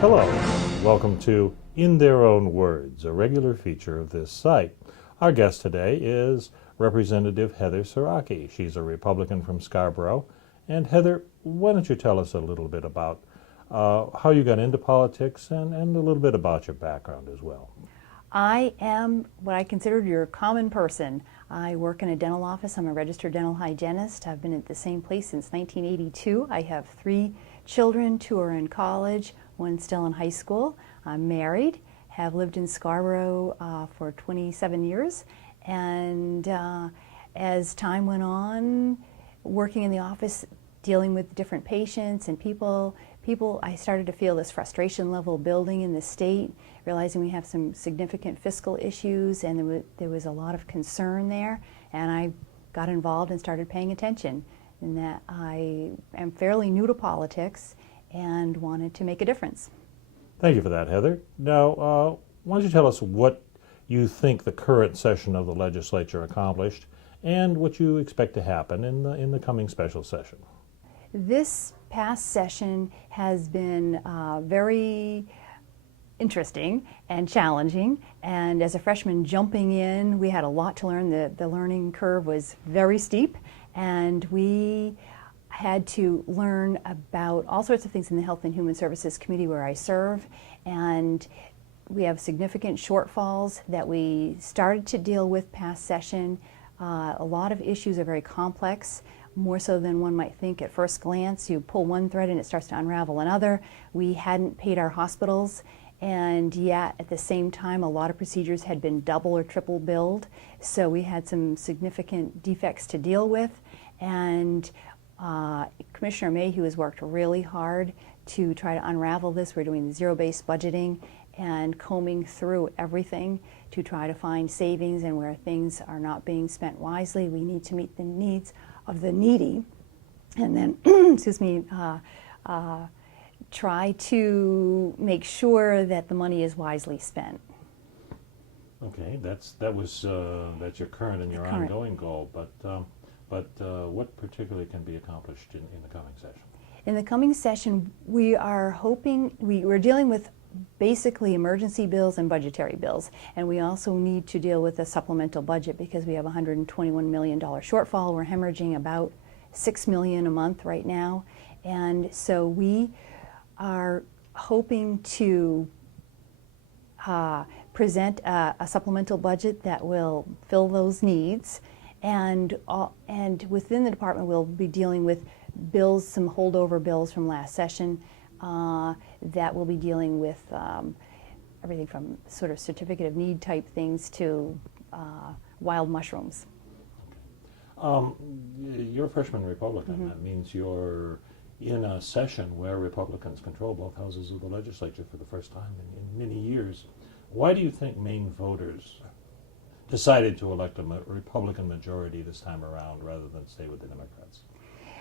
Hello, welcome to In Their Own Words, a regular feature of this site. Our guest today is Representative Heather Sirocki. She's a Republican from Scarborough. And Heather, why don't you tell us a little bit about how you got into politics and a little bit about your background as well. I am what I consider your common person. I work in a dental office. I'm a registered dental hygienist. I've been at the same place since 1982. I have 3 children, 2 are in college, 1 still in high school. I'm married, have lived in Scarborough for 27 years, and as time went on, working in the office, dealing with different patients and people, I started to feel this frustration level building in the state, realizing we have some significant fiscal issues, and there was a lot of concern there, and I got involved and started paying attention. In that I am fairly new to politics and wanted to make a difference. Thank you for that, Heather. Now, why don't you tell us what you think the current session of the legislature accomplished and what you expect to happen in the coming special session? This past session has been very interesting and challenging, and as a freshman jumping in, we had a lot to learn. The learning curve was very steep, and we had to learn about all sorts of things in the Health and Human Services Committee where I serve, and we have significant shortfalls that we started to deal with past session. A lot of issues are very complex, more so than one might think at first glance. You pull one thread and it starts to unravel another. We hadn't paid our hospitals, and yet at the same time a lot of procedures had been double or triple billed, so we had some significant defects to deal with. And Commissioner Mayhew has worked really hard to try to unravel this. We're doing zero-based budgeting and combing through everything to try to find savings, and where things are not being spent wisely, we need to meet the needs of the needy, and then excuse me, try to make sure that the money is wisely spent. Okay, that's your current and your ongoing goal, but what particularly can be accomplished in the coming session? In the coming session, we are hoping, we're dealing with basically emergency bills and budgetary bills, and we also need to deal with a supplemental budget because we have a $121 million shortfall. We're hemorrhaging about $6 million a month right now, and so we are hoping to present a supplemental budget that will fill those needs, and within the department we'll be dealing with bills, some holdover bills from last session that will be dealing with everything from sort of certificate of need type things to wild mushrooms. You're a freshman Republican. Mm-hmm. That means you're in a session where Republicans control both houses of the legislature for the first time in many years. Why do you think Maine voters decided to elect a Republican majority this time around rather than stay with the Democrats?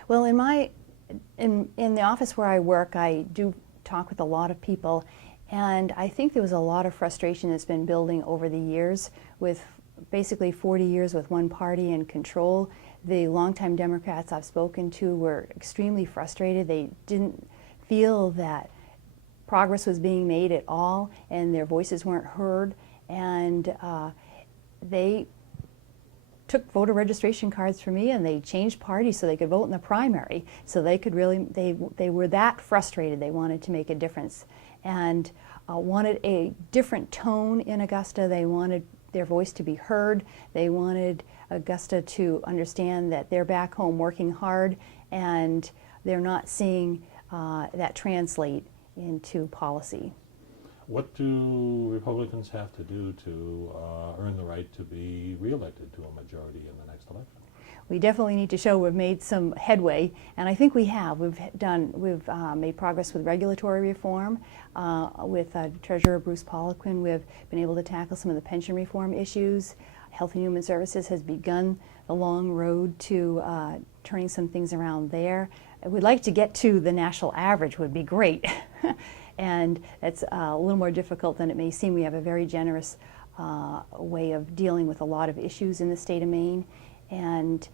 Well, in the office where I work, I do talk with a lot of people, and I think there was a lot of frustration that's been building over the years with basically 40 years with one party in control. The longtime Democrats I've spoken to were extremely frustrated. They didn't feel that progress was being made at all, and their voices weren't heard, and they took voter registration cards for me, and they changed parties so they could vote in the primary, so they could really, they were that frustrated. They wanted to make a difference and wanted a different tone in Augusta. They wanted their voice to be heard. They wanted Augusta to understand that they're back home working hard, and they're not seeing that translate into policy. What do Republicans have to do to earn the right to be reelected to a majority in the next election? We definitely need to show we've made some headway, and I think we have. We've made progress with regulatory reform. With Treasurer Bruce Poliquin, we've been able to tackle some of the pension reform issues. Health and Human Services has begun the long road to turning some things around there. We'd like to get to the national average, would be great. And it's a little more difficult than it may seem. We have a very generous way of dealing with a lot of issues in the state of Maine, and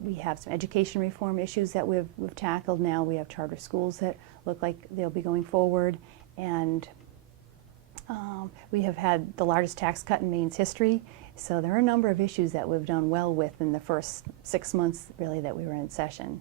we have some education reform issues that we've tackled now. We have charter schools that look like they'll be going forward, and we have had the largest tax cut in Maine's history. So there are a number of issues that we've done well with in the first 6 months, really, that we were in session.